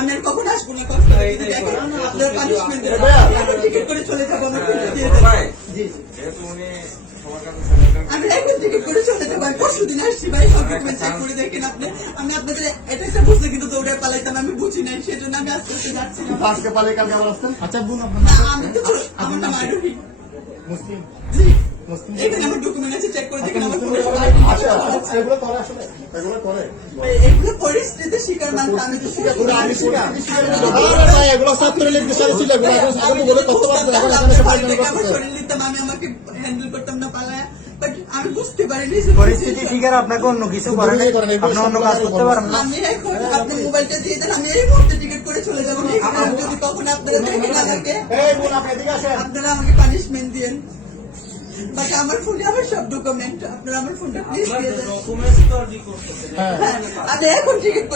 আমি আর কখন আসবো না, আপনার পানিশমেন্ট টিকিট করে চলে যাবো, আমি এখন টিকিট করে চলে যাবো। আমি পরশুদিন আসছি ভাই, সব ডকুমেন্ট চেক করে দেখেন আপনি। আমি আপনাদের এটা একটা বুঝতে কিন্তু দৌড়ে পালাইতাম, আমি বুঝি নাই, সেজন্য আমি আস্তে আস্তে যাচ্ছি। আজকে পালাই কালকে আবার আসতেন। আচ্ছা বোন, আমি তো আমার নাম আরোহী মুসলিম মুসলিম এখানে আমার ডকুমেন্ট আছে, চেক করে দেখেন আমার এগুলো করে আসলে এগুলো করে এগুলো পরিস্থিতির শিকার মানুষ। আমি তো শিকার এগুলো ছাত্রলীগ বিষয় ছিল, এগুলো করতে পারতেন, এখন আমার শরীর নিতাম, আমি আমাকে হ্যান্ডেল করতাম না পালায়া, বাট আমি বুঝতে পারিনি পরিস্থিতি শিকার আপনাকে অন্য কিছু করেন, আপনি অন্য কাজ করতে পারেন না। আমি এখন আপনি মোবাইলটা দিয়ে দেন, আমি এই মুহূর্তে টিকিট করে চলে যাবো। যদি কখন আপনারা দেখেন আমাকে, আপনারা আমাকে পানিশমেন্ট দিয়েন। বাকি আমার ফোনে আমার সব ডকুমেন্ট, আপনারা আমার ফোনটা প্লিজ দিয়ে দেন। আমি এখন টিকিট করে